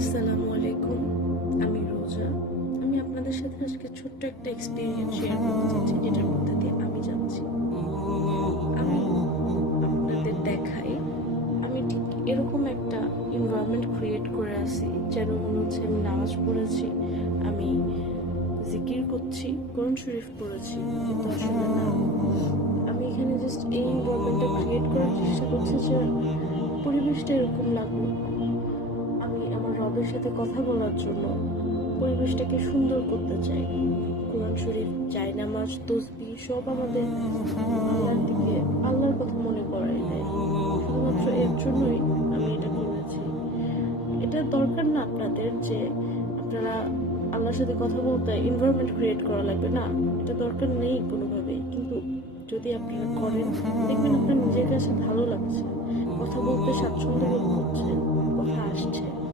আসসালামু আলাইকুম। আমি রোজা। আমি আপনাদের সাথে আজকে ছোট্ট একটা এক্সপেরিয়েন্স শেয়ার করতে চাচ্ছি, যেটার মধ্যে দিয়ে আমি যাচ্ছি। আমি আপনাদের দেখাই, আমি ঠিক এরকম একটা এনভায়রনমেন্ট ক্রিয়েট করে আছি যেন মনে হচ্ছে আমি নামাজ পড়েছি, আমি জিকির করছি, কোরআন শরীফ পড়েছি, কিন্তু আসলে না। আমি এখানে জাস্ট এই এনভায়রনমেন্টটা ক্রিয়েট করার চেষ্টা করছি যে পরিবেশটা এরকম লাগলো। আমি আমার রবের সাথে কথা বলার জন্য পরিবেশটাকে সুন্দর করতে চাই। কোরআন শরীফ, জায়নামাজ, তসবিহ সব আমাদের আল্লাহর দিকে, আল্লাহর কথা মনে করাই দেয়। শুধুমাত্র এর জন্যই আমি এটা করেছি। এটা দরকার না আপনাদের যে আপনারা আল্লাহর সাথে কথা বলতে এনভায়রনমেন্ট ক্রিয়েট করা লাগবে, না, এটা দরকার নেই কোনোভাবেই। কিন্তু যদি আপনারা করেন, দেখবেন আপনার নিজের কাছে ভালো লাগছে, কথা বলতে স্বাচ্ছন্দ্য বোধ করছেন, কথা আসছে।